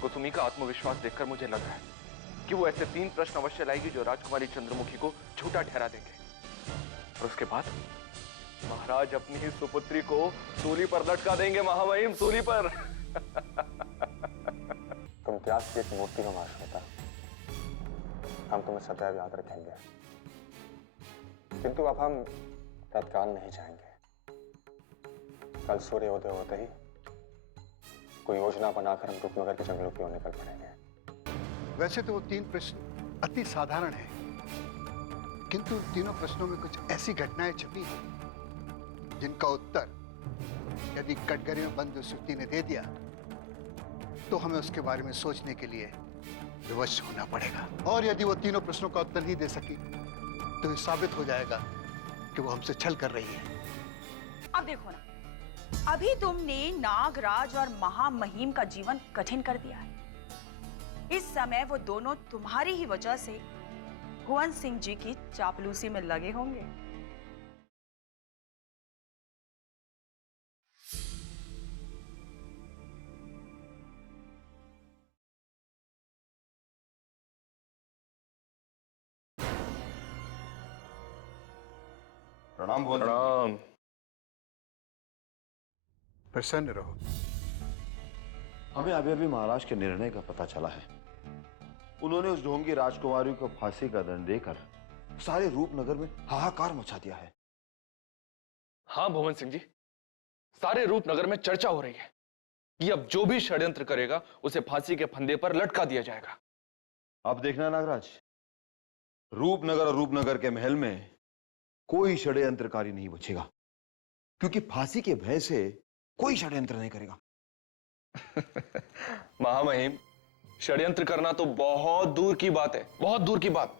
कुसुमी का आत्मविश्वास देखकर मुझे लग रहा है कि वो ऐसे 3 प्रश्न अवश्य लाएगी जो राजकुमारी चंद्रमुखी को झूठा ठहरा देंगे। और उसके बाद महाराज अपनी ही सुपुत्री को सूली पर लटका देंगे। महामहिम, सूली पर। तुम त्याग की एक मूर्ति का मार्ग होता, हम तुम्हें सदैव याद रखेंगे। किंतु अब हम तत्काल नहीं जाएंगे। कल सूर्योदय होते ही कोई योजना बनाकर हम रूपनगर के जंगलों की ओर निकल पड़ेंगे। वैसे तो वो 3 प्रश्न अति साधारण हैं, किंतु तीनों प्रश्नों में कुछ ऐसी घटनाएं छुपी हैं जिनका उत्तर यदि कटघरे में बंद श्रुति ने दे दिया तो हमें उसके बारे में सोचने के लिए विवश होना पड़ेगा। और यदि वो तीनों प्रश्नों का उत्तर नहीं दे सकी तो ये साबित हो जाएगा कि वो हमसे छल कर रही है। अब देखो ना, अभी तुमने नागराज और महामहिम का जीवन कठिन कर दिया है। इस समय वो दोनों तुम्हारी ही वजह से भुवन सिंह जी की चापलूसी में लगे होंगे। प्रणाम भुवन। प्रणाम। प्रसन्न रहो। हमें अभी अभी महाराज के निर्णय का पता चला है। उन्होंने उस ढोंगी राजकुमारी को फांसी का दंड देकर सारे रूपनगर में हाहाकार मचा दिया है। हाँ भुवन सिंह जी, सारे रूपनगर में चर्चा हो रही है कि अब जो भी षड्यंत्र करेगा उसे फांसी के फंदे पर लटका दिया जाएगा। अब देखना नागराज, रूपनगर और रूपनगर के महल में कोई षड्यंत्रकारी नहीं बचेगा, क्योंकि फांसी के भय से कोई षड्यंत्र नहीं करेगा। महामहिम, षड्यंत्र करना तो बहुत दूर की बात है, बहुत दूर की बात।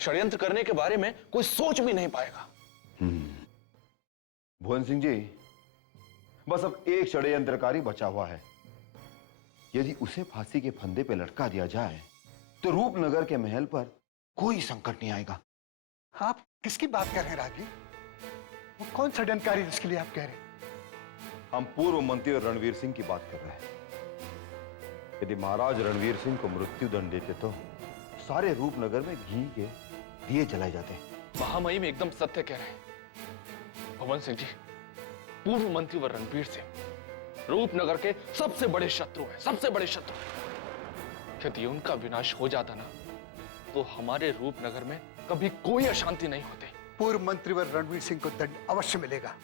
षड्यंत्र करने के बारे में कोई सोच भी नहीं पाएगा। भुवन सिंह जी, बस अब एक षड्यंत्रकारी बचा हुआ है। यदि उसे फांसी के फंदे पे लटका दिया जाए तो रूपनगर के महल पर कोई संकट नहीं आएगा। आप किसकी बात कर रहे हैं राजी? वो कौन षड्यंत्रकारी जिसके लिए आप कह रहे हैं? हम पूर्व मंत्री रणवीर सिंह की बात कर रहे हैं। यदि महाराज रणवीर सिंह को मृत्यु दंड देते तो सारे रूपनगर में घी के दिए जलाए जाते। महामहिम एकदम सत्य कह रहे हैं। भुवन सिंह जी, पूर्व मंत्री व रणवीर सिंह रूपनगर के सबसे बड़े शत्रु हैं, सबसे बड़े शत्रु। यदि उनका विनाश हो जाता ना तो हमारे रूपनगर में कभी कोई अशांति नहीं होती। पूर्व मंत्री व रणवीर सिंह को दंड अवश्य मिलेगा,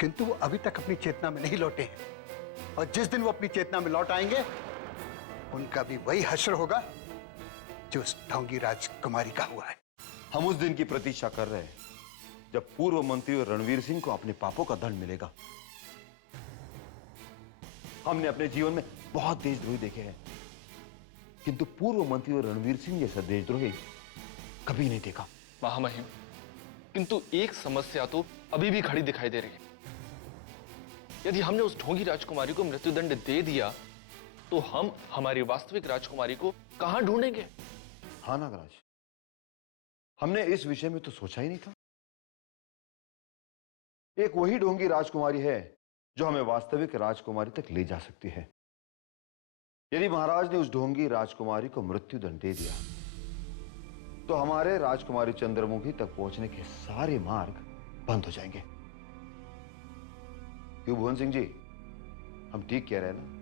किंतु वो अभी तक अपनी चेतना में नहीं लौटे हैं। और जिस दिन वो अपनी चेतना में लौट आएंगे उनका भी वही हश्र होगा जो उस ढोंगी राजकुमारी का हुआ है। हम उस दिन की प्रतीक्षा कर रहे हैं जब पूर्व मंत्री रणवीर सिंह को अपने पापों का दंड मिलेगा। हमने अपने जीवन में बहुत देशद्रोही देखे हैं, किंतु पूर्व मंत्री रणवीर सिंह जैसा देशद्रोही कभी नहीं देखा। महामहिम, किंतु एक समस्या तो अभी भी खड़ी दिखाई दे रही है। यदि हमने उस ढोंगी राजकुमारी को मृत्युदंड दे दिया तो हम हमारी वास्तविक राजकुमारी को कहां ढूंढेंगे? हाँ नागराज, हमने इस विषय में तो सोचा ही नहीं था। एक वही ढोंगी राजकुमारी है जो हमें वास्तविक राजकुमारी तक ले जा सकती है। यदि महाराज ने उस ढोंगी राजकुमारी को मृत्युदंड दे दिया तो हमारे राजकुमारी चंद्रमुखी तक पहुंचने के सारे मार्ग बंद हो जाएंगे। क्यों भुवन सिंह जी, हम ठीक कह रहे हैं ना?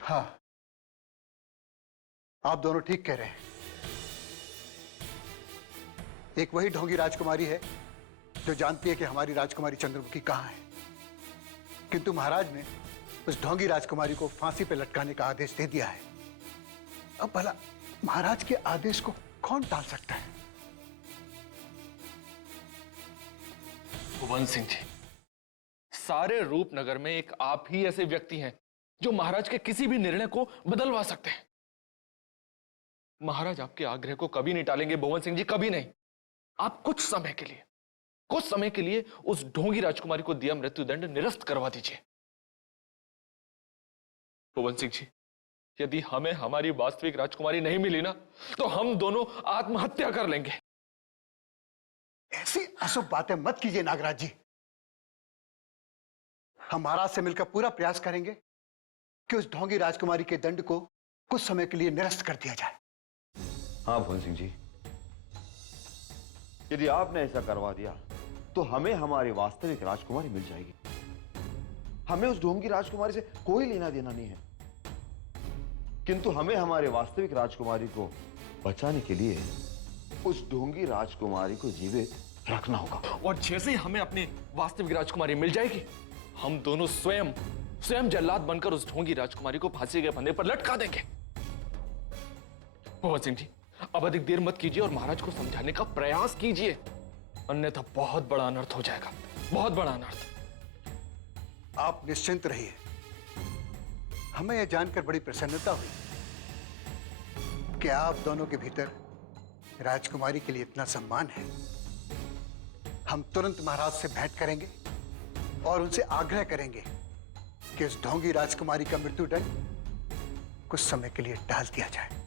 हाँ, आप दोनों ठीक कह रहे हैं। एक वही ढोंगी राजकुमारी है जो जानती है कि हमारी राजकुमारी चंद्रमुखी कहां है, किंतु महाराज ने उस ढोंगी राजकुमारी को फांसी पर लटकाने का आदेश दे दिया है। अब भला महाराज के आदेश को कौन टाल सकता है? भुवन सिंह जी, सारे रूपनगर में एक आप ही ऐसे व्यक्ति हैं जो महाराज के किसी भी निर्णय को बदलवा सकते हैं। महाराज आपके आग्रह को कभी नहीं टालेंगे भुवन सिंह जी, कभी नहीं। आप कुछ समय के लिए उस ढोंगी राजकुमारी को दिया मृत्युदंड निरस्त करवा दीजिए। भुवन सिंह जी, यदि हमें हमारी वास्तविक राजकुमारी नहीं मिली ना तो हम दोनों आत्महत्या कर लेंगे। ऐसी अशुभ बातें मत कीजिए नागराज जी। हम महाराज से मिलकर पूरा प्रयास करेंगे कि उस ढोंगी राजकुमारी के दंड को कुछ समय के लिए निरस्त कर दिया जाए। हाँ भुवन सिंह जी, यदि आपने ऐसा करवा दिया तो हमें हमारी वास्तविक राजकुमारी मिल जाएगी। हमें उस ढोंगी राजकुमारी से कोई लेना देना नहीं है, किंतु हमें हमारे वास्तविक राजकुमारी को बचाने के लिए उस ढोंगी राजकुमारी को जीवित रखना होगा। और जैसे ही हमें अपनी वास्तविक राजकुमारी मिल जाएगी, हम दोनों स्वयं जल्लाद बनकर उस ढोंगी राजकुमारी को फांसी के फंदे पर लटका देंगे। भुवन सिंह जी, अब अधिक देर मत कीजिए और महाराज को समझाने का प्रयास कीजिए, अन्यथा बहुत बड़ा अनर्थ हो जाएगा, बहुत बड़ा अनर्थ। आप निश्चिंत रहिए। हमें यह जानकर बड़ी प्रसन्नता हुई कि आप दोनों के भीतर राजकुमारी के लिए इतना सम्मान है। हम तुरंत महाराज से भेंट करेंगे और उनसे आग्रह करेंगे कि उस ढोंगी राजकुमारी का मृत्युदंड कुछ समय के लिए टाल दिया जाए।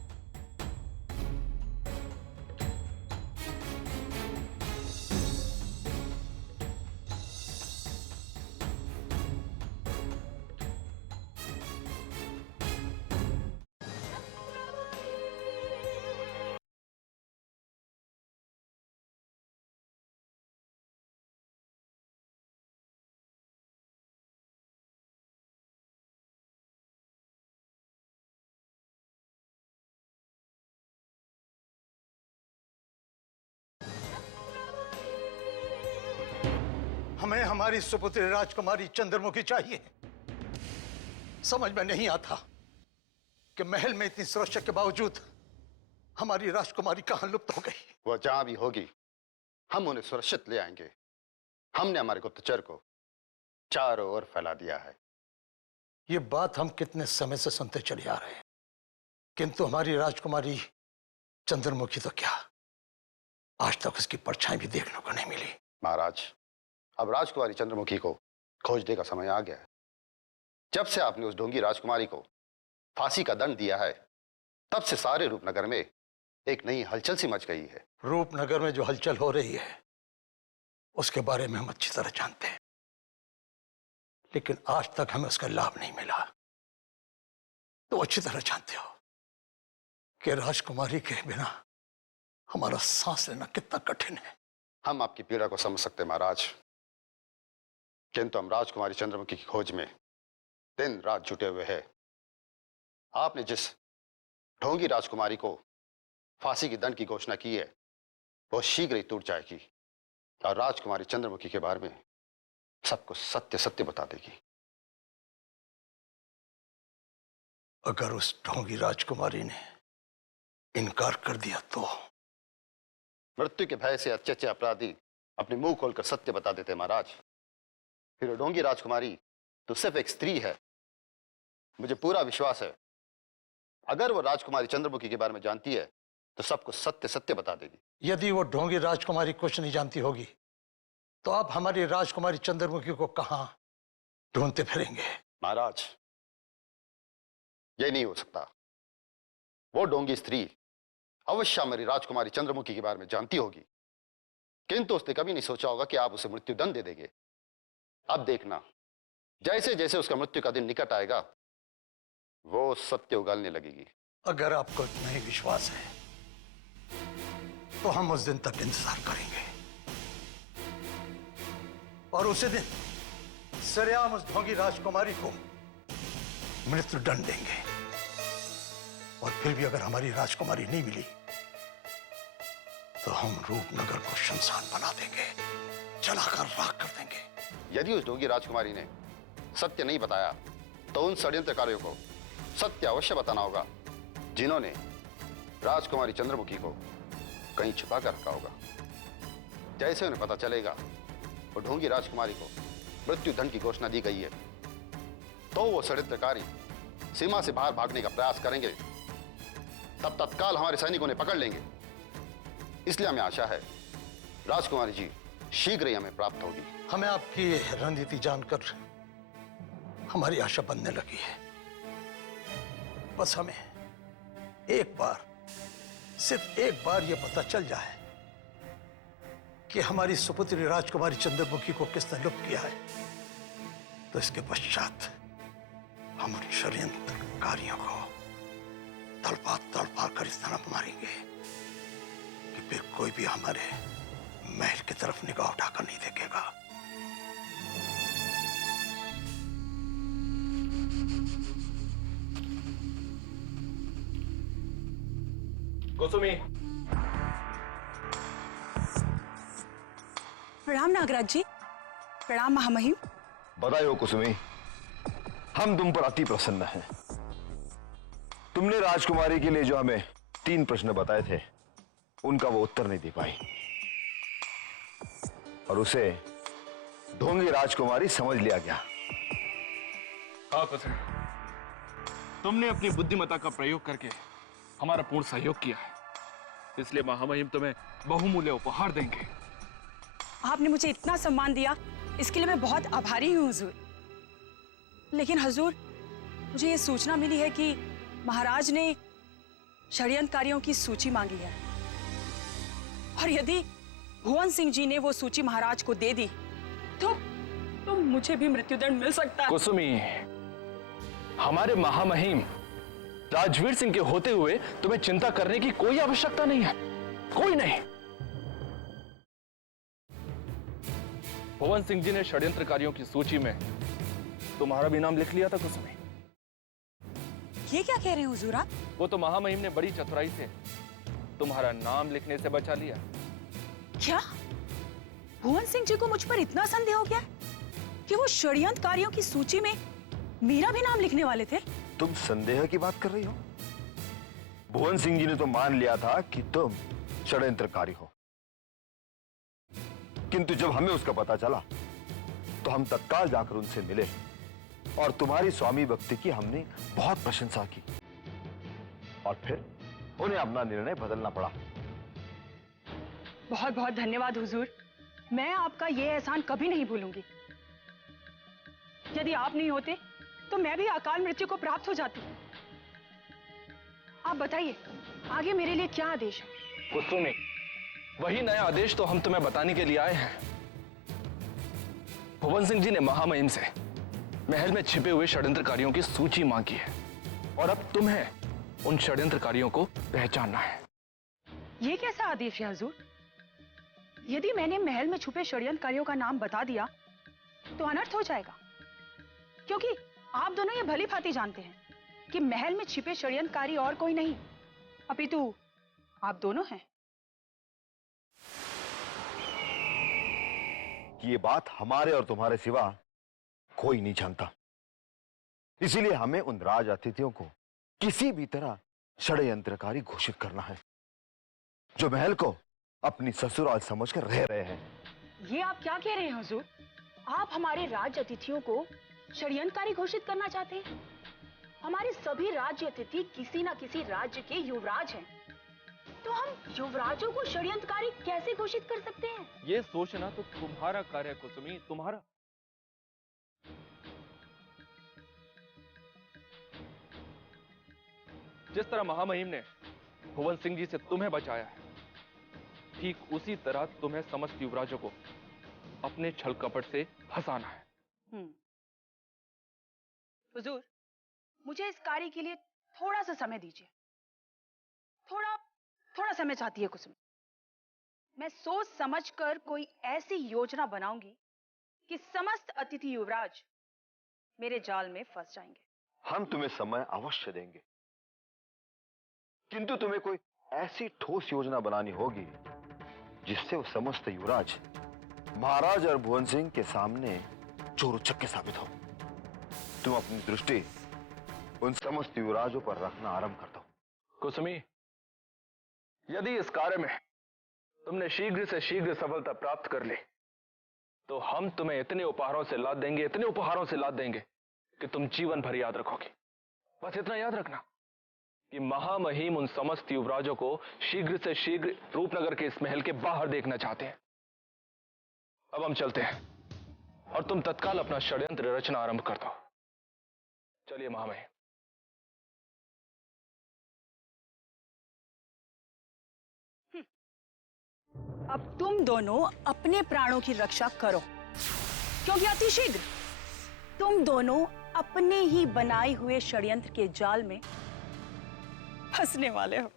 हमें हमारी सुपुत्री राजकुमारी चंद्रमुखी चाहिए। समझ में नहीं आता कि महल में इतनी सुरक्षा के बावजूद हमारी राजकुमारी कहां लुप्त हो गई। वो जहां भी होगी हम उन्हें सुरक्षित ले आएंगे। हमने हमारे गुप्तचर को चारों ओर फैला दिया है। ये बात हम कितने समय से सुनते चले आ रहे हैं, किंतु हमारी राजकुमारी चंद्रमुखी तो क्या, आज तक उसकी परछाई भी देखने को नहीं मिली। महाराज, अब राजकुमारी चंद्रमुखी को खोजने का समय आ गया है। जब से आपने उस ढोंगी राजकुमारी को फांसी का दंड दिया है, तब से सारे रूपनगर में एक नई हलचल सी मच गई है। रूपनगर में जो हलचल हो रही है उसके बारे में हम अच्छी तरह जानते हैं, लेकिन आज तक हमें उसका लाभ नहीं मिला। तो अच्छी तरह जानते हो कि राजकुमारी के बिना हमारा सांस लेना कितना कठिन है। हम आपकी पीड़ा को समझ सकते हैं महाराज, किंतु हम राजकुमारी चंद्रमुखी की खोज में दिन रात जुटे हुए हैं। आपने जिस ढोंगी राजकुमारी को फांसी की दंड की घोषणा की है, वो शीघ्र ही टूट जाएगी और राजकुमारी चंद्रमुखी के बारे में सबको सत्य सत्य बता देगी। अगर उस ढोंगी राजकुमारी ने इनकार कर दिया तो मृत्यु के भय से अच्छे अच्छे अपराधी अपने मुंह खोलकर सत्य बता देते महाराज। फिर ढोंगी राजकुमारी तो सिर्फ एक स्त्री है। मुझे पूरा विश्वास है, अगर वो राजकुमारी चंद्रमुखी के बारे में जानती है तो सबको सत्य सत्य बता देगी। यदि वो ढोंगी राजकुमारी कुछ नहीं जानती होगी तो आप हमारी राजकुमारी चंद्रमुखी को कहां ढूंढते फिरेंगे? महाराज, ये नहीं हो सकता। वो ढोंगी स्त्री अवश्य हमारी राजकुमारी चंद्रमुखी के बारे में जानती होगी, किंतु उसने कभी नहीं सोचा होगा कि आप उसे मृत्युदंड दे देंगे। अब देखना, जैसे जैसे उसका मृत्यु का दिन निकट आएगा वो सत्य उगलने लगेगी। अगर आपको इतना ही विश्वास है तो हम उस दिन तक इंतजार करेंगे और उसी दिन सरेआम उस ढोंगी राजकुमारी को मृत्यु दंड देंगे। और फिर भी अगर हमारी राजकुमारी नहीं मिली तो हम रूपनगर को शमशान बना देंगे, जलाकर राख कर देंगे। यदि उस ढोंगी राजकुमारी ने सत्य नहीं बताया तो उन षड्यंत्रकारियों को सत्य अवश्य बताना होगा, जिन्होंने राजकुमारी चंद्रमुखी को कहीं छुपा कर रखा होगा। जैसे उन्हें पता चलेगा वो ढोंगी राजकुमारी को मृत्यु दंड की घोषणा दी गई है, तो वो षड्यंत्रकारी सीमा से बाहर भागने का प्रयास करेंगे। तब तत्काल हमारे सैनिकों ने पकड़ लेंगे। इसलिए हमें आशा है राजकुमारी जी शीघ्र ही हमें प्राप्त होगी। हमें आपकी रणनीति जानकर हमारी आशा बनने लगी है। बस हमें एक बार, सिर्फ एक बार यह पता चल जाए कि हमारी सुपुत्री राजकुमारी चंद्रमुखी को किसने लुप्त किया है, तो इसके पश्चात हम उन षड्यंत्रकारियों को तड़पा कर इस तरह मारेंगे कि फिर कोई भी हमारे महल की तरफ निगाह उठाकर नहीं देखेगा। कुसुमी, प्रणाम नागराज जी। प्रणाम महामहिम। बधाई हो कुसुमी, हम तुम पर अति प्रसन्न हैं। तुमने राजकुमारी के लिए जो हमें 3 प्रश्न बताए थे उनका वो उत्तर नहीं दे पाई और उसे ढोंगी राजकुमारी समझ लिया गया। हाँ कुसुमी, तुमने अपनी बुद्धिमत्ता का प्रयोग करके हमारा पूर्ण सहयोग किया है, इसलिए महामहिम तुम्हें बहुमूल्य उपहार देंगे। आपने मुझे इतना सम्मान दिया, इसके लिए मैं बहुत आभारी हूँ हुजूर। लेकिन हुजूर, मुझे ये सूचना मिली है कि महाराज ने षड्यंत्रकारियों की सूची मांगी है, और यदि भुवन सिंह जी ने वो सूची महाराज को दे दी तो मुझे भी मृत्युदंड मिल सकता है। कुसुमी, हमारे महामहिम राजवीर सिंह के होते हुए तुम्हें चिंता करने की कोई आवश्यकता नहीं है, कोई नहीं। भुवन सिंह जी ने षड्यंत्रकारियों की सूची में तुम्हारा भी नाम लिख लिया था कुसुमी। ये क्या कह रहे हैं हुजूर आप? वो तो महामहिम ने बड़ी चतुराई से तुम्हारा नाम लिखने से बचा लिया। क्या भुवन सिंह जी को मुझ पर इतना संदेह हो गया कि वो षड्यंत्रकारियों की सूची में मेरा भी नाम लिखने वाले थे? तुम संदेह की बात कर रही हो? भुवन सिंह जी ने तो मान लिया था कि तुम षड्यंत्रकारी हो, किंतु जब हमें उसका पता चला तो हम तत्काल जाकर उनसे मिले और तुम्हारी स्वामी भक्ति की हमने बहुत प्रशंसा की और फिर उन्हें अपना निर्णय बदलना पड़ा। बहुत बहुत धन्यवाद हुजूर, मैं आपका ये एहसान कभी नहीं भूलूंगी। यदि आप नहीं होते तो मैं भी अकाल मृत्यु को प्राप्त हो जाती। आप बताइए, आगे मेरे लिए क्या आदेश है? कुसुमी, वही नया आदेश तो हम तुम्हें बताने के लिए आए हैं। भुवन सिंह जी ने महामहिम से महल में छिपे हुए षड्यंत्रकारियों की सूची मांगी है और अब तुम्हें उन षड्यंत्रकारियों को पहचानना है। ये कैसा आदेश है हुजूर? यदि मैंने महल में छुपे षड्यंत्रकारियों का नाम बता दिया तो अनर्थ हो जाएगा, क्योंकि आप दोनों ये भली भांति जानते हैं कि महल में छिपे षड्यंत्रकारी और कोई नहीं अपितु आप दोनों हैं। कि ये बात हमारे और तुम्हारे सिवा कोई नहीं जानता, इसीलिए हमें उन राज अतिथियों को किसी भी तरह षड्यंत्रकारी घोषित करना है जो महल को अपनी ससुराल समझकर रह रहे हैं। ये आप क्या कह रहे हैं हुजूर? आप हमारे राज अतिथियों को षड्यंत्रकारी घोषित करना चाहते हैं? हमारे सभी राज्य अतिथि किसी न किसी राज्य के युवराज हैं, तो हम युवराजों को षड्यंत्रकारी कैसे घोषित कर सकते हैं? ये सोचना तो तुम्हारा कार्य है कुसुमी, तुम्हारा। जिस तरह महामहिम ने भुवन सिंह जी से तुम्हें बचाया है, ठीक उसी तरह तुम्हें समस्त युवराजों को अपने छल कपट से फंसाना है। हुजूर, मुझे इस कार्य के लिए थोड़ा सा समय दीजिए। थोड़ा समय चाहती है कुसुम। मैं सोच समझकर कोई ऐसी योजना बनाऊंगी कि समस्त अतिथि युवराज मेरे जाल में फंस जाएंगे। हम तुम्हें समय अवश्य देंगे, किंतु तुम्हें कोई ऐसी ठोस योजना बनानी होगी जिससे वो समस्त युवराज महाराज और भुवन सिंह के सामने चोर उचक्के साबित हो। तुम अपनी दृष्टि उन समस्त युवराजों पर रखना आरंभ कर दो। कुसुमी, यदि इस कार्य में तुमने शीघ्र से शीघ्र सफलता प्राप्त कर ली तो हम तुम्हें इतने उपहारों से लाद देंगे, इतने उपहारों से लाद देंगे कि तुम जीवन भर याद रखोगे। बस इतना याद रखना कि महामहिम उन समस्त युवराजों को शीघ्र से शीघ्र रूपनगर के इस महल के बाहर देखना चाहते हैं। अब हम चलते हैं और तुम तत्काल अपना षड्यंत्र रचना आरंभ कर दो। चलिए महामहिम। अब तुम दोनों अपने प्राणों की रक्षा करो, क्योंकि अति शीघ्र तुम दोनों अपने ही बनाए हुए षड्यंत्र के जाल में फंसने वाले हो।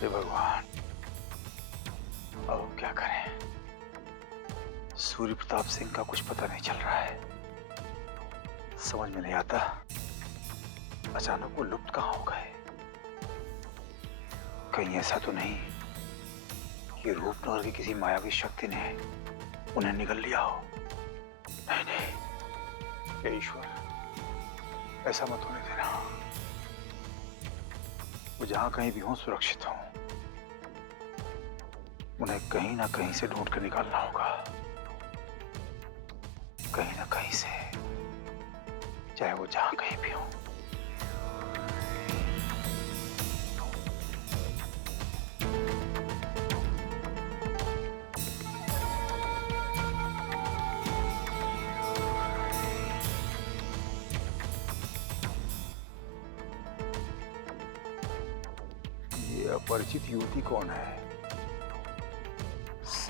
हे भगवान, अब क्या करें? सूर्य प्रताप सिंह का कुछ पता नहीं चल रहा है, समझ में नहीं आता। अचानक वो लुप्त कहाँ हो गए? कहीं ऐसा तो नहीं कि रूपनगर की किसी मायावी शक्ति ने उन्हें निगल लिया हो? नहीं नहीं, हे ईश्वर, ऐसा मत होने देना। वो जहां कहीं भी हो सुरक्षित हो। उन्हें कहीं ना कहीं से ढूंढ कर निकालना होगा, कहीं ना कहीं से, चाहे वो जहां कहीं भी हो। ये अपरिचित युवती कौन है?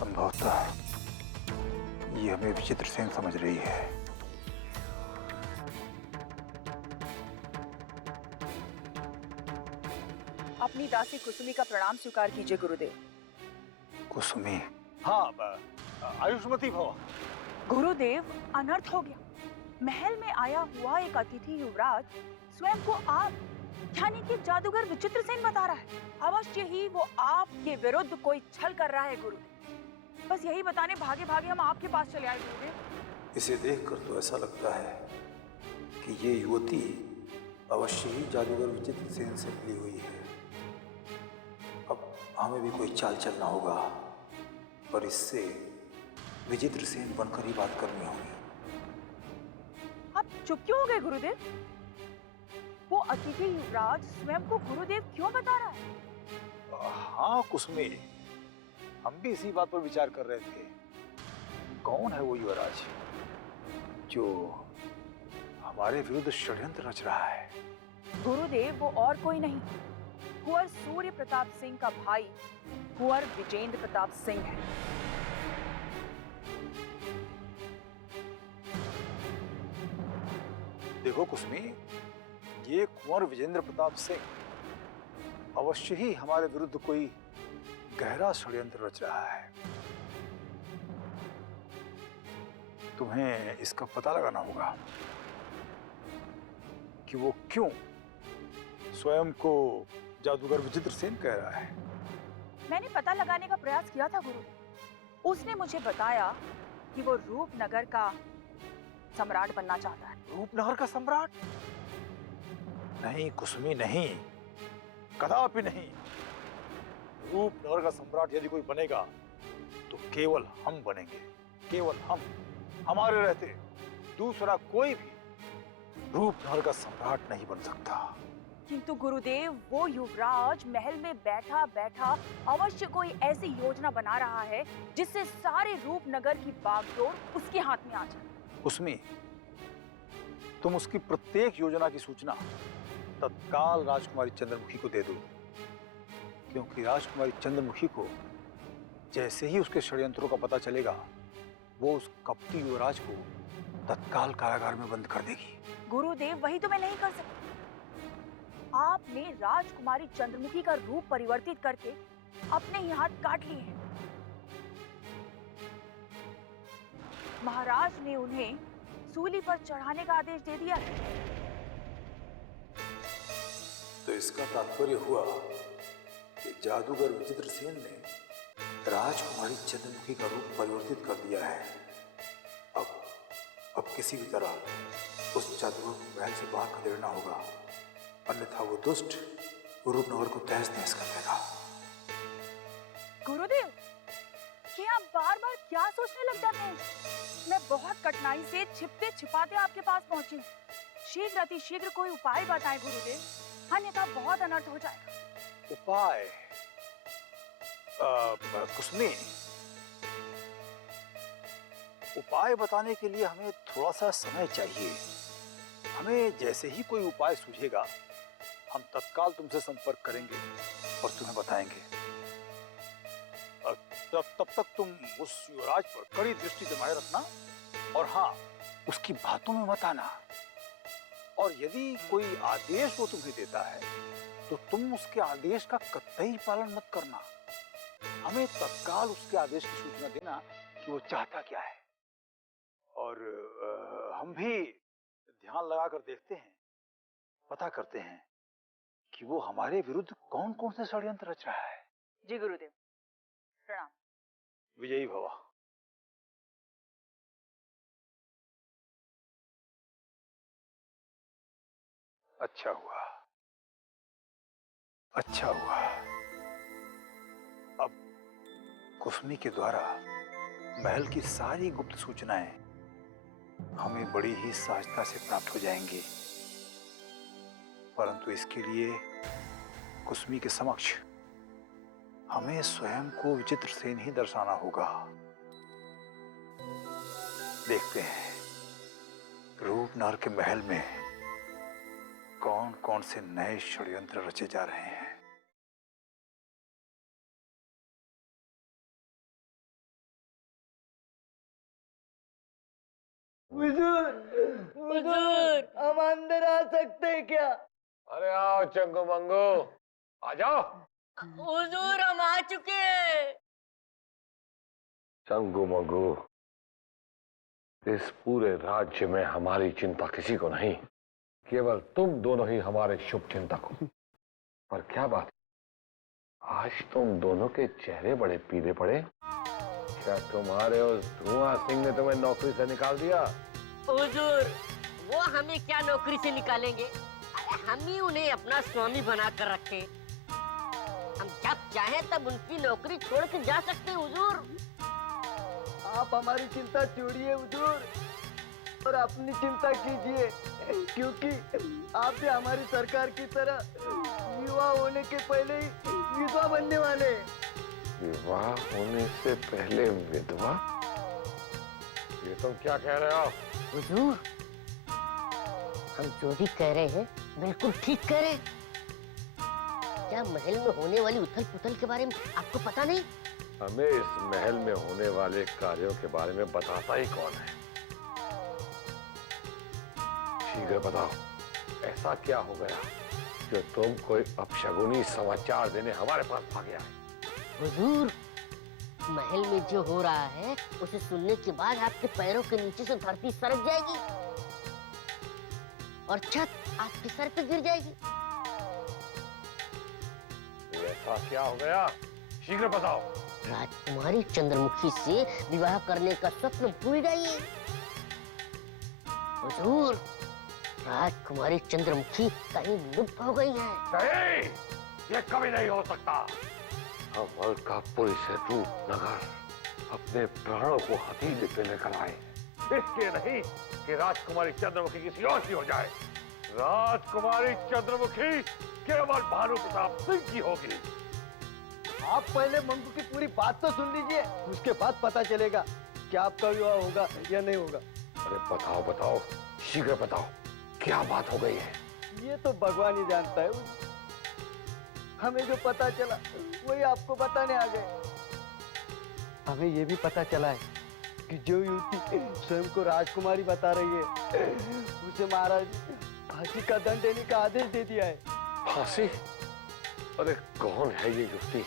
संभवतः ये हमें विचित्र सेन समझ रही है। अपनी दासी कुसुमी का प्रणाम स्वीकार कीजिए गुरुदेव। कुसुमी? हाँ, आयुष्मती भव। गुरुदेव, अनर्थ हो गया। महल में आया हुआ एक अतिथि युवराज स्वयं को आप यानी कि जादूगर विचित्र सेन बता रहा है। अवश्य ही वो आपके विरुद्ध कोई छल कर रहा है गुरुदेव। बस यही बताने भागे भागे हम आपके पास चले आए गुरुदेव। इसे देखकर तो ऐसा लगता है कि ये युवती अवश्य ही जादूगर विचित्र सेन से मिली हुई है। अब हमें भी कोई चाल चलना होगा और इससे विचित्र सेन बनकर ही बात करनी होगी। आप चुप क्यों हो गए गुरुदेव? वो अतिथि युवराज स्वयं को गुरुदेव क्यों बता रहा है? हाँ कुसुमी, हम भी इसी बात पर विचार कर रहे थे। कौन है वो युवराज जो हमारे विरुद्ध षड्यंत्र रच रहा है? गुरुदेव, वो और कोई नहीं, कुंवर सूर्य प्रताप सिंह का भाई कुंवर विजेंद्र प्रताप सिंह है। देखो कुसुमी, ये कुंवर विजेंद्र प्रताप सिंह अवश्य ही हमारे विरुद्ध कोई गहरा षड्यंत्र रच रहा है। तुम्हें इसका पता लगाना होगा कि वो क्यों स्वयं को जादूगर विचित्र सेन कह रहा है। मैंने पता लगाने का प्रयास किया था गुरुदेव। उसने मुझे बताया कि वो रूपनगर का सम्राट बनना चाहता है। रूपनगर का सम्राट? नहीं कुसुमी, नहीं, कदापि नहीं। रूपनगर का सम्राट यदि कोई बनेगा तो केवल हम बनेंगे, केवल हम। हमारे रहते दूसरा कोई भी रूपनगर का सम्राट नहीं बन सकता। किंतु गुरुदेव, वो युवराज महल में बैठा बैठा अवश्य कोई ऐसी योजना बना रहा है जिससे सारे रूपनगर की बागडोर उसके हाथ में आ जाए। कुसुमी, तुम उसकी प्रत्येक योजना की सूचना तत्काल राजकुमारी चंद्रमुखी को दे दो, क्योंकि राजकुमारी चंद्रमुखी को जैसे ही उसके षड्यंत्रों का पता चलेगा, वो उस कपटी युवराज को तत्काल कारागार में बंद कर देगी। गुरुदेव, वही तो मैं नहीं कर सकती। आपने राजकुमारी चंद्रमुखी का रूप परिवर्तित करके अपने ही हाथ काट लिए हैं। महाराज ने उन्हें सूली पर चढ़ाने का आदेश दे दिया है। तो इसका तात्पर्य हुआ कि जादूगर विचित्र सेन ने राजकुमारी चंद्रमुखी का रूप परिवर्तित कर दिया है। अब किसी भी तरह उस जादूगर को महल से बाहर खदेड़ना होगा, अन्यथा वो दुष्ट रूपनगर को तहस नहस कर देगा। गुरुदेव, ये आप बार बार क्या सोचने लग जाते हैं? मैं बहुत कठिनाई से छिपते छिपाते आपके पास पहुंची हूँ। शीघ्र अतिशीघ्र कोई उपाय बताएं गुरुदेव, अन्यथा बहुत अनर्थ हो जाएगा। उपाय? कुसुमी, उपाय बताने के लिए हमें थोड़ा सा समय चाहिए। हमें जैसे ही कोई उपाय सूझेगा हम तत्काल तुमसे संपर्क करेंगे और तुम्हें बताएंगे। तब तक तुम उस युवराज पर कड़ी दृष्टि जमाए रखना, और हाँ, उसकी बातों में मत आना। और यदि कोई आदेश वो तुम्हें देता है तो तुम उसके आदेश का कतई पालन मत करना। हमें तत्काल उसके आदेश की सूचना देना कि वो चाहता क्या है। और हम भी ध्यान लगाकर देखते हैं, पता करते हैं कि वो हमारे विरुद्ध कौन कौन से षड्यंत्र रच रहा है। जी गुरुदेव, प्रणाम। विजयी भवा। अच्छा हुआ, अच्छा हुआ। अब कुसुमी के द्वारा महल की सारी गुप्त सूचनाएं हमें बड़ी ही सहजता से प्राप्त हो जाएंगी, परंतु इसके लिए कुसुमी के समक्ष हमें स्वयं को विचित्र सेन ही दर्शाना होगा। देखते हैं रूपनगर के महल में कौन कौन से नए षड्यंत्र रचे जा रहे हैं। हुजूर, हम अंदर आ सकते हैं क्या? अरे आओ चंगू मंगू, आ जाओ। हुजूर, हम आ चुके हैं। चंगू मंगू, इस पूरे राज्य में हमारी चिंता किसी को नहीं, केवल तुम दोनों ही हमारे शुभ चिंतक हो। पर क्या बात, आज तुम दोनों के चेहरे बड़े पीले पड़े। क्या तुम्हारे उस धुआं सिंह ने तुम्हें नौकरी से निकाल दिया? हुजूर, वो हमें क्या नौकरी से निकालेंगे? अरे हम ही उन्हें अपना स्वामी बनाकर रखे। हम जब चाहे तब उनकी नौकरी छोड़ के जा सकते हैं हुजूर। आप हमारी चिंता छोड़िए हुजूर, और अपनी चिंता कीजिए, क्योंकि आप भी हमारी सरकार की तरह विवाह होने के पहले ही विधवा बनने वाले। विवाह होने से पहले विधवा? ये तुम क्या कह रहे हो? हुजूर, हम जो भी कह रहे हैं बिल्कुल ठीक कह रहे हैं। क्या महल में होने वाली उथल पुथल के बारे में आपको पता नहीं? हमें इस महल में होने वाले कार्यों के बारे में बताता ही कौन है? शीघ्र बताओ, ऐसा क्या हो गया जो तुम कोई अपशगुनी समाचार देने हमारे पास भागे आए? हुजूर, महल में जो हो रहा है उसे सुनने के बाद आपके पैरों के नीचे से धरती सरक जाएगी और छत आपके सर पे गिर जाएगी। ऐसा क्या हो गया? शीघ्र बताओ। राजकुमारी चंद्रमुखी से विवाह करने का स्वप्न भूल जाइए। हुजूर, राजकुमारी चंद्रमुखी कहीं लुप्त हो गई है। नहीं, ये कभी नहीं हो सकता। अमलकापुरी से रूपनगर अपने प्राणों को हथेली पे लेकर आए, इसलिए नहीं कि राजकुमारी चंद्रमुखी किसी और की हो जाए। राजकुमारी चंद्रमुखी केवल भानु प्रताप सिंह की होगी। आप पहले मंगू की पूरी बात तो सुन लीजिए, उसके बाद पता चलेगा कि आपका विवाह होगा या नहीं होगा। अरे बताओ बताओ, शीघ्र बताओ, क्या बात हो गई है? ये तो भगवान ही जानता है। हमें जो पता चला वही आपको बताने आ गए। हमें ये भी पता चला है कि जो युवती स्वयं को राजकुमारी बता रही है उसे महाराज फांसी का दंड देने का आदेश दे दिया है। फांसी? अरे कौन है ये युवती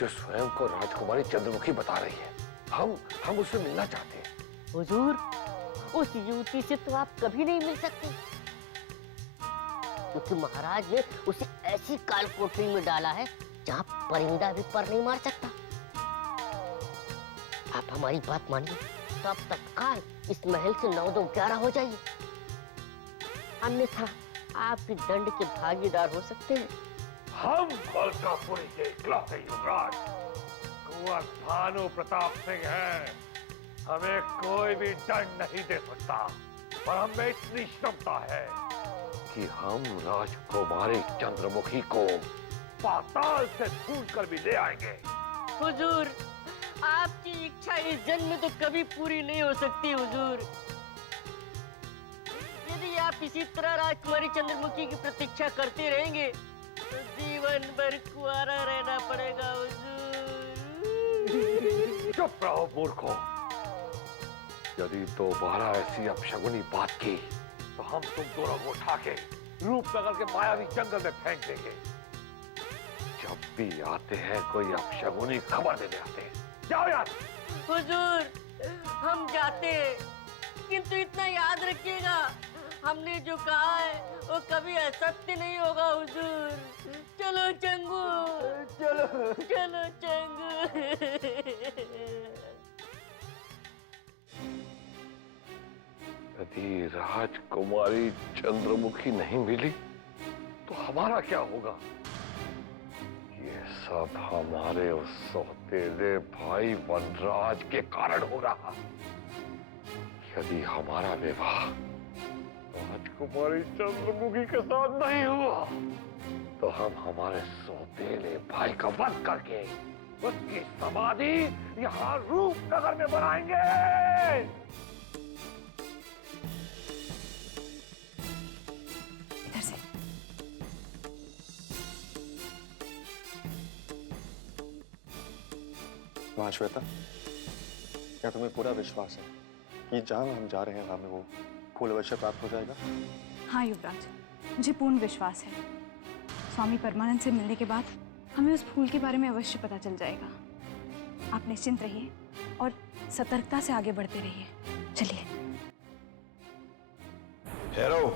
जो स्वयं को राजकुमारी चंद्रमुखी बता रही है? हम उससे मिलना चाहते हैं। हुजूर, उस युवती से तो आप कभी नहीं मिल सकते, क्योंकि महाराज ने उसे ऐसी काल कोठरी में डाला है जहां परिंदा भी पर नहीं मार सकता। आप हमारी बात मानिए तो आप तत्काल इस महल से 9-2-11 हो जाइए, अन्यथा आप भी दंड के भागीदार हो सकते हैं। हम कोलकापुरी के इकलौते युवराज कुंवर भानु प्रताप सिंह हैं। हमें कोई भी दंड नहीं दे सकता, पर हमें इतनी क्षमता है कि हम राजकुमारी चंद्रमुखी को पाताल से ढूंढ कर भी ले आएंगे। हुजूर, आपकी इच्छा इस जन्म में तो कभी पूरी नहीं हो सकती हुजूर। यदि आप इसी तरह राजकुमारी चंद्रमुखी की प्रतीक्षा करते रहेंगे तो जीवन भर कुंवारा रहना पड़ेगा हुजूर। चुप रहो मूर्खों। यदि दोबारा ऐसी अपशगुनी बात की तो हम तुम दोनों को उठा के रूपनगर के मायावी जंगल में फेंक देंगे। जब भी आते हैं कोई अपशगुनी खबर देने आते हैं। जाओ यार। हुजूर, हम जाते हैं, किंतु इतना याद रखिएगा, हमने जो कहा है वो कभी असत्य नहीं होगा हुजूर। चलो चंगू, चलो चलो चंगू। यदि राजकुमारी चंद्रमुखी नहीं मिली तो हमारा क्या होगा? ये सब हमारे उस सौतेले भाई वनराज के कारण हो रहा। यदि हमारा विवाह राजकुमारी चंद्रमुखी के साथ नहीं हुआ तो हम हमारे सौतेले भाई का वध करके उसकी समाधि यहाँ रूपनगर में बनाएंगे। इधर से। महाश्वेता, क्या तुम्हें पूरा विश्वास है कि जहां हम जा रहे हैं हमें वो फूल अवश्य प्राप्त हो जाएगा? हाँ युवराज, मुझे पूर्ण विश्वास है। स्वामी परमानंद से मिलने के बाद हमें उस फूल के बारे में अवश्य पता चल जाएगा। आप निश्चिंत रहिए और सतर्कता से आगे बढ़ते रहिए। चलिए। ठहरो।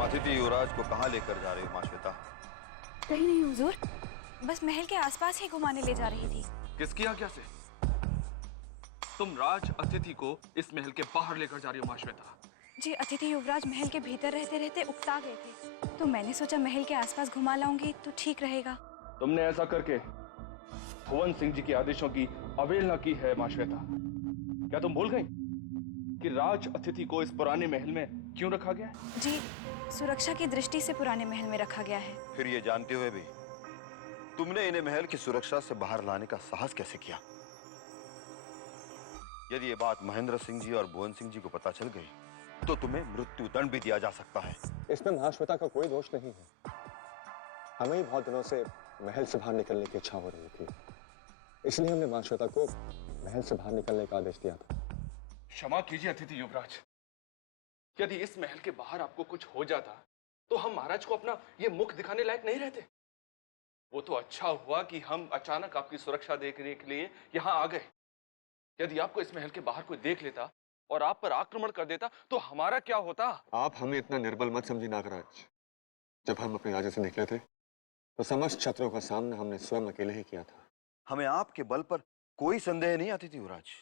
अतिथि युवराज को कहाँ लेकर जा रही हो महाश्वेता? कहीं नहीं हुजूर, बस महल के आसपास ही घुमाने ले जा रही थी। किसकी आज्ञा से? तुम राज अतिथि को इस महल के बाहर लेकर जा रही हो महाश्वेता? जी, अतिथि युवराज महल के भीतर रहते रहते उकता गए थे, तो मैंने सोचा महल के आसपास घुमा लाऊंगी तो ठीक रहेगा। तुमने ऐसा करके भुवन सिंह जी के आदेशों की अवहेलना की है महाश्वेता। क्या तुम भूल गई कि राज अतिथि को इस पुराने महल में क्यों रखा गया है? जी, सुरक्षा की दृष्टि से पुराने महल में रखा गया है। फिर ये जानते हुए भी तुमने इन्हें महल की सुरक्षा से बाहर लाने का साहस कैसे किया? यदि ये बात महेंद्र सिंह जी और भुवन सिंह जी को पता चल गई तो तुम्हें मृत्यु दंड भी दिया जा सकता है। इसमें महाश्वेता का कोई दोष नहीं है। हमें ही बहुत दिनों से महल से बाहर निकलने की इच्छा हो रही थी, इसलिए हमने महाश्वेता को महल से बाहर निकलने का आदेश दिया था। क्षमा कीजिए अतिथि युवराज, यदि इस महल के बाहर आपको कुछ हो जाता तो हम महाराज को अपना ये मुख दिखाने लायक नहीं रहते। वो तो अच्छा हुआ कि हम अचानक आपकी सुरक्षा देखने के लिए यहाँ आ गए। यदि आपको इस महल के बाहर कोई देख लेता और आप पर आक्रमण कर देता तो हमारा क्या होता? आप हमें इतना निर्बल मत समझिए नागराज। जब हम अपने राज्य से निकले थे तो समस्त शत्रुओं का सामना हमने स्वयं अकेले ही किया था। हमें आपके बल पर कोई संदेह नहीं अतिथि युवराज।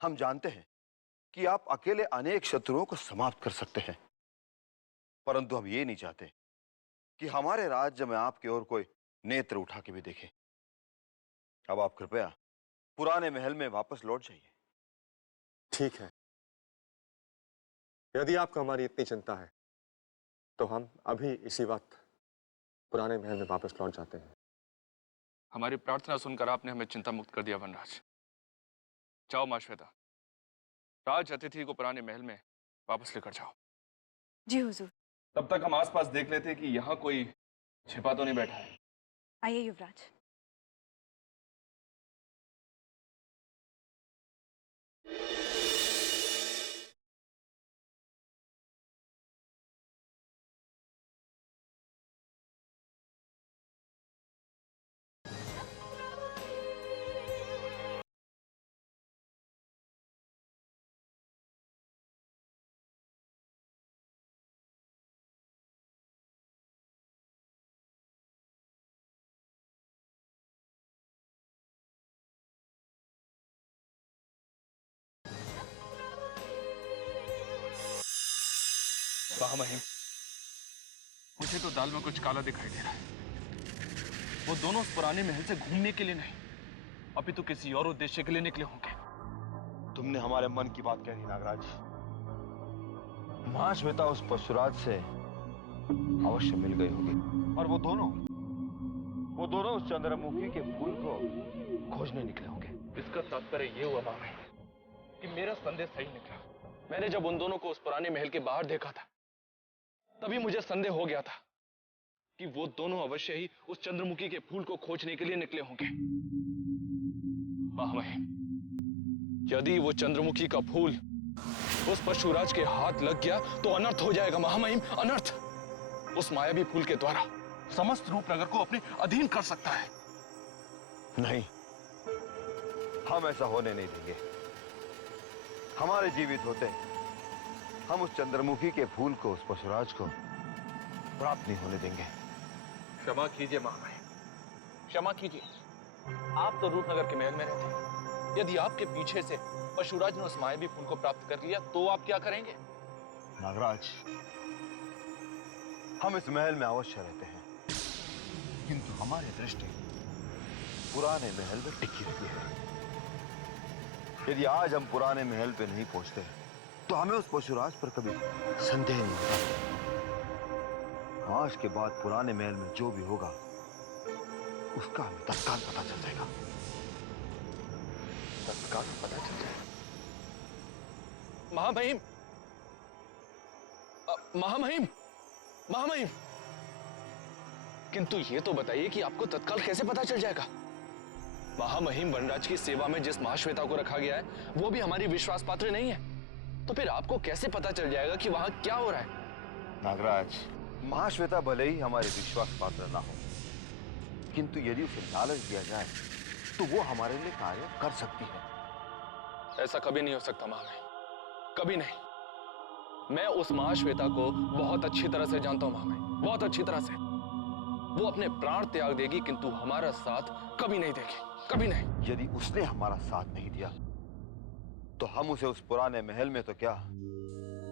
हम जानते हैं कि आप अकेले अनेक शत्रुओं को समाप्त कर सकते हैं, परंतु हम ये नहीं चाहते कि हमारे राज्य में आपकी ओर कोई नेत्र उठा के भी देखे। अब आप कृपया पुराने महल में वापस लौट जाइए। ठीक है, यदि आपको हमारी इतनी चिंता है तो हम अभी इसी वक्त पुराने महल में वापस लौट जाते हैं। हमारी प्रार्थना सुनकर आपने हमें चिंता मुक्त कर दिया वनराज। जाओ माँ श्वेता, राज अतिथि को पुराने महल में वापस लेकर जाओ। जी हुजूर। तब तक हम आसपास देख लेते कि यहाँ कोई छिपा तो नहीं बैठा है। आइए युवराज। महामहिम, मुझे तो दाल में कुछ काला दिखाई दे रहा है। वो दोनों उस पुराने महल से घूमने के लिए नहीं, अभी तो किसी और उद्देश्य के लिए निकले होंगे। तुमने हमारे मन की बात कह दी नागराज। महाश्वेता उस पशुराज से अवश्य मिल गई होगी और वो दोनों उस चंद्रमुखी के फूल को खोजने निकले होंगे। इसका तात्पर्य ये हुआ महामहिम कि मेरा संदेह सही निकला। मैंने जब उन दोनों को उस पुराने महल के बाहर देखा था, तभी मुझे संदेह हो गया था कि वो दोनों अवश्य ही उस चंद्रमुखी के फूल को खोजने के लिए निकले होंगे। महामहिम, यदि वो चंद्रमुखी का फूल उस पशुराज के हाथ लग गया तो अनर्थ हो जाएगा महामहिम, अनर्थ। उस मायावी फूल के द्वारा समस्त रूपनगर को अपने अधीन कर सकता है। नहीं, हम ऐसा होने नहीं देंगे। हमारे जीवित होते हम उस चंद्रमुखी के फूल को उस पशुराज को प्राप्त नहीं होने देंगे। क्षमा कीजिए महामहिम, क्षमा कीजिए। आप तो रूपनगर के महल में रहते हैं। यदि आपके पीछे से पशुराज ने उस मायावी फूल को प्राप्त कर लिया तो आप क्या करेंगे? नागराज, हम इस महल में अवश्य रहते हैं, किंतु हमारी दृष्टि पुराने महल में टिकी रहती है। यदि आज हम पुराने महल पे नहीं पहुंचते तो हमें उस पशुराज पर कभी संदेह नहीं होता। आज के बाद पुराने महल में जो भी होगा उसका हमें तत्काल पता चल जाएगा। तत्काल पता चल जाएगा। महामहिम, महामहिम, महामहिम, किंतु ये तो बताइए कि आपको तत्काल कैसे पता चल जाएगा? महामहिम, वनराज की सेवा में जिस महाश्वेता को रखा गया है वो भी हमारी विश्वास पात्र नहीं है, तो फिर आपको कैसे पता चल जाएगा कि वहां क्या हो रहा है? नागराज, महाश्वेता भले ही हमारे विश्वास पात्र ना हो, किंतु यदि उसे लालच दिया जाए तो वो हमारे लिए कार्य कर सकती है। ऐसा कभी नहीं हो सकता महामहिम, कभी नहीं। मैं उस महाश्वेता को बहुत अच्छी तरह से जानता हूं महामहिम, बहुत अच्छी तरह से। वो अपने प्राण त्याग देगी किंतु हमारा साथ कभी नहीं देगी, कभी नहीं। यदि उसने हमारा साथ नहीं दिया तो हम उसे उस पुराने महल में तो क्या,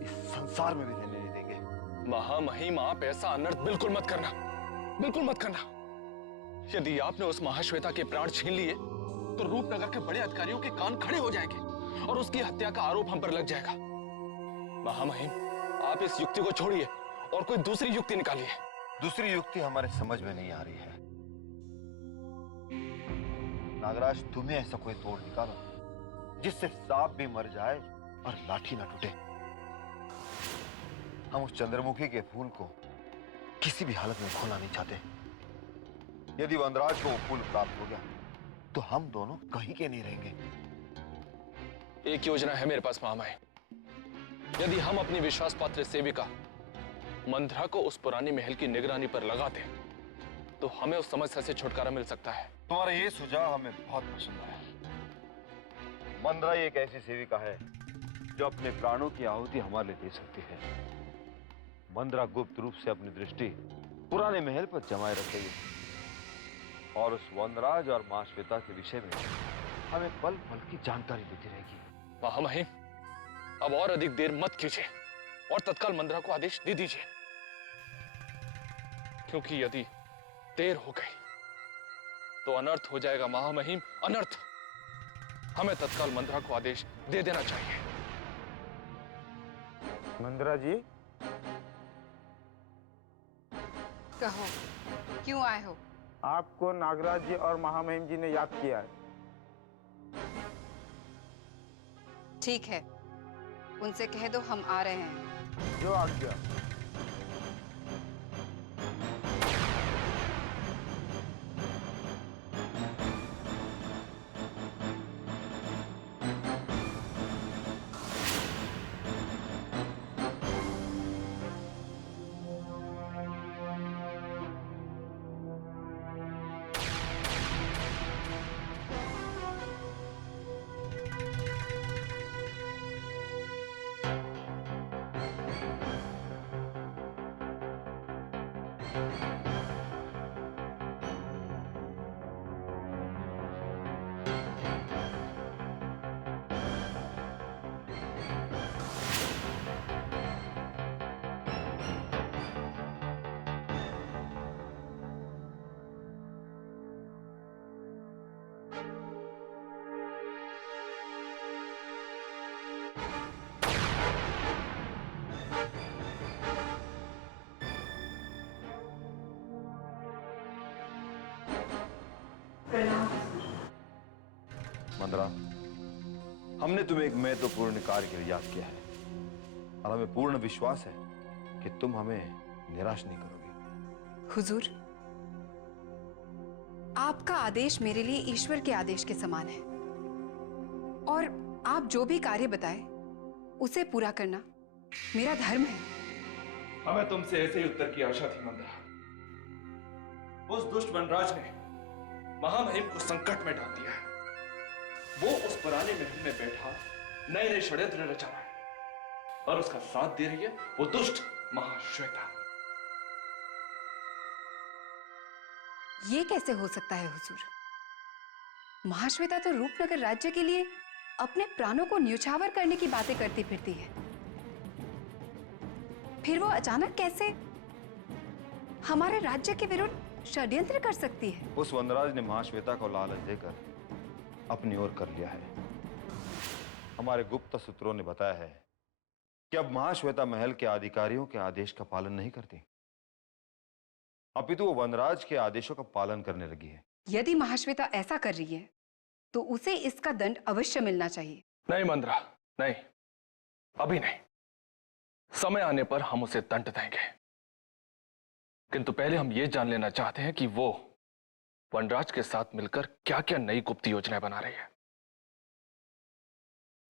इस संसार में भी रहने नहीं देंगे। महामहिम, आप ऐसा अनर्थ बिल्कुल मत करना, बिल्कुल मत करना। यदि आपने उस महाश्वेता के प्राण छीन लिए तो रूपनगर के बड़े अधिकारियों के कान खड़े हो जाएंगे और उसकी हत्या का आरोप हम पर लग जाएगा। महामहिम, आप इस युक्ति को छोड़िए और कोई दूसरी युक्ति निकालिए। दूसरी युक्ति हमारे समझ में नहीं आ रही है। नागराज, तुम्हें ऐसा कोई तोड़ निकालो जिससे सांप भी मर जाए और लाठी ना टूटे। हम उस चंद्रमुखी के फूल को किसी भी हालत में खोना नहीं चाहते। यदि वनराज को वो फूल प्राप्त हो गया तो हम दोनों कहीं के नहीं रहेंगे। एक योजना है मेरे पास महामहिम। यदि हम अपनी विश्वास पात्र सेविका मंद्रा को उस पुरानी महल की निगरानी पर लगाते तो हमें उस समस्या से छुटकारा मिल सकता है। तुम्हारा ये सुझाव हमें बहुत पसंद आया। मंद्रा एक ऐसी सेविका है जो अपने प्राणों की आहुति हमारे लिए दे सकती है। मंद्रा गुप्त रूप से अपनी दृष्टि पुराने महल पर जमाए रखेगी और उस वनराज और महाश्वेता के विषय में हमें पल पल की जानकारी देती रहेगी। महामहिम, अब और अधिक देर मत कीजिए और तत्काल मंद्रा को आदेश दे दीजिए, क्योंकि यदि देर हो गई तो अनर्थ हो जाएगा महामहिम, अनर्थ। हमें तत्काल मंद्रा को आदेश दे देना चाहिए। मंद्रा जी, कहो, क्यों आए हो? आपको नागराज जी और महामहिम जी ने याद किया है। ठीक है, उनसे कह दो हम आ रहे हैं। जो आज्ञा। मंदरा, हमने तुम्हें एक महत्वपूर्ण कार्य के लिए याद किया है और हमें पूर्ण विश्वास है कि तुम हमें निराश नहीं करोगे। हुजूर, आपका आदेश मेरे लिए ईश्वर के आदेश के समान है और आप जो भी कार्य बताए उसे पूरा करना मेरा धर्म है। हमें तुमसे ऐसे ही उत्तर की आशा थी मंदरा। उस दुष्ट वनराज ने महामहिम को संकट में डाल दिया है। वो उस पुराने महल में बैठा नए नए षड्यंत्र रचा रहा है और उसका साथ दे रही है वो दुष्ट महाश्वेता। ये कैसे हो सकता है हुजूर? महाश्वेता तो रूपनगर राज्य के लिए अपने प्राणों को न्यौछावर करने की बातें करती फिरती है। फिर वो अचानक कैसे हमारे राज्य के विरुद्ध षड्यंत्र कर सकती है? उस वनराज ने महाश्वेता को लालच देकर अपनी ओर कर लिया है। हमारे गुप्त सूत्रों ने बताया है कि अब महाश्वेता महल के अधिकारियों के आदेश का पालन नहीं करती, अपितु वो वनराज के आदेशों का पालन करने लगी है। यदि महाश्वेता ऐसा कर रही है तो उसे इसका दंड अवश्य मिलना चाहिए। नहीं मंदरा, नहीं, अभी नहीं। समय आने पर हम उसे दंड देंगे, किंतु पहले हम ये जान लेना चाहते हैं कि वो वनराज के साथ मिलकर क्या क्या नई गुप्त योजनाएं बना रही है।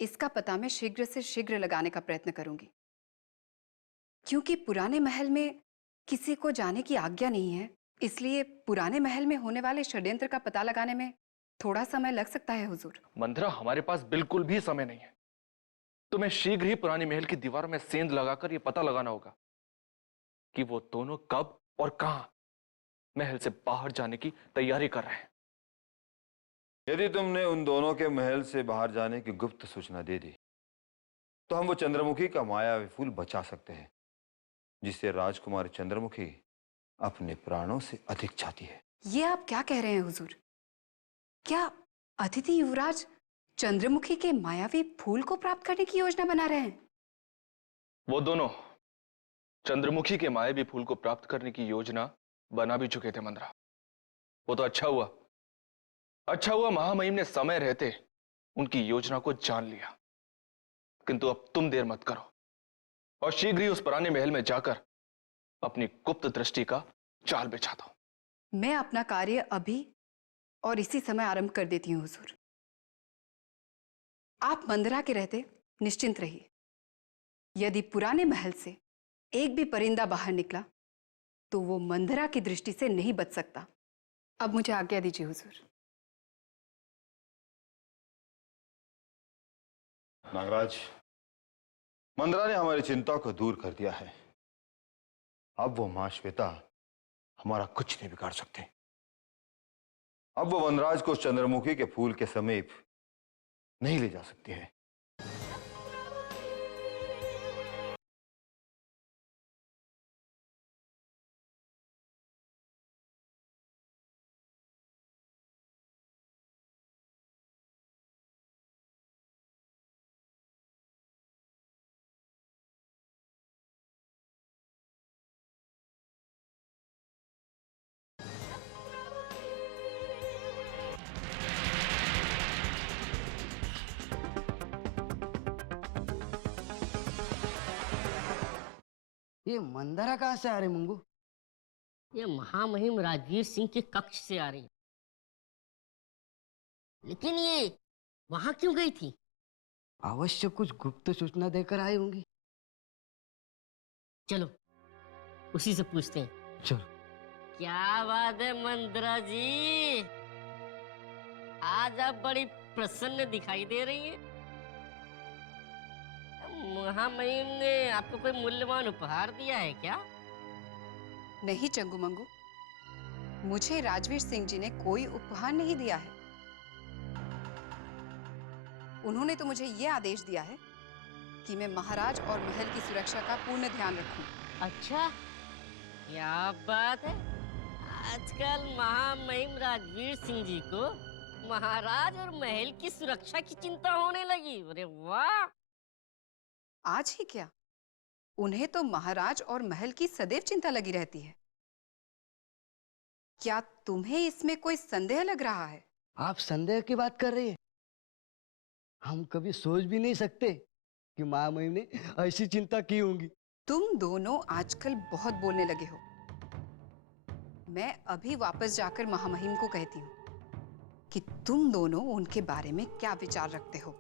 इसका पता मैं शीघ्र से शीघ्र लगाने का प्रयत्न करूंगी, क्योंकि पुराने महल में किसी को जाने की आज्ञा नहीं है, इसलिए पुराने महल में होने वाले षड्यंत्र का पता लगाने में थोड़ा समय लग सकता है हुजूर। मंदरा, हमारे पास बिल्कुल भी समय नहीं है। तुम्हें शीघ्र ही पुरानी महल की दीवारों में सेंध लगाकर यह पता लगाना होगा कि वो दोनों कब और कहां महल से बाहर जाने की तैयारी कर रहे हैं। यदि तुमने उन दोनों के महल से बाहर जाने की गुप्त सूचना दे दी तो हम वो चंद्रमुखी का मायावी फूल बचा सकते हैं, जिसे राजकुमारी चंद्रमुखी अपने प्राणों से अधिक चाहती है। ये आप क्या कह रहे हैं हुजूर? क्या अतिथि युवराज चंद्रमुखी के मायावी फूल को प्राप्त करने की योजना बना रहे हैं? वो दोनों चंद्रमुखी के मायावी फूल को प्राप्त करने की योजना बना भी चुके थे मंदरा। वो तो अच्छा हुआ महामहिम ने समय रहते उनकी योजना को जान लिया। किंतु अब तुम देर मत करो और शीघ्र ही उस पुराने महल में जाकर अपनी गुप्त दृष्टि का जाल बिछा दो। मैं अपना कार्य अभी और इसी समय आरंभ कर देती हूँ हुजूर। आप मंदरा के रहते निश्चिंत रहिए। यदि पुराने महल से एक भी परिंदा बाहर निकला तो वो मंदरा की दृष्टि से नहीं बच सकता। अब मुझे आज्ञा दीजिए हुजूर। नागराज, मंदरा ने हमारी चिंता को दूर कर दिया है। अब वो महाश्वेता हमारा कुछ नहीं बिगाड़ सकते। अब वो वनराज को चंद्रमुखी के फूल के समीप नहीं ले जा सकती है। ये मंदारा कहाँ से आ रहे मंगू? ये महामहिम राजवीर सिंह के कक्ष से आ रही है। लेकिन ये वहां क्यों गई थी? अवश्य कुछ गुप्त सूचना देकर आई होंगी। चलो उसी से पूछते हैं। चलो। क्या बात है मंदरा जी, आज आप बड़ी प्रसन्न दिखाई दे रही हैं। महामहिम ने आपको कोई मूल्यवान उपहार दिया है क्या? नहीं चंगू मंगू, मुझे राजवीर सिंह जी ने कोई उपहार नहीं दिया है। उन्होंने तो मुझे ये आदेश दिया है कि मैं महाराज और महल की सुरक्षा का पूर्ण ध्यान रखूं। अच्छा, क्या बात है। आजकल महामहिम राजवीर सिंह जी को महाराज और महल की सुरक्षा की चिंता होने लगी। अरे वाह! आज ही क्या, उन्हें तो महाराज और महल की सदैव चिंता लगी रहती है। क्या तुम्हें इसमें कोई संदेह लग रहा है? आप संदेह की बात कर रही हैं? हम कभी सोच भी नहीं सकते कि महामहिम ने ऐसी चिंता की होंगी। तुम दोनों आजकल बहुत बोलने लगे हो। मैं अभी वापस जाकर महामहिम को कहती हूँ कि तुम दोनों उनके बारे में क्या विचार रखते हो।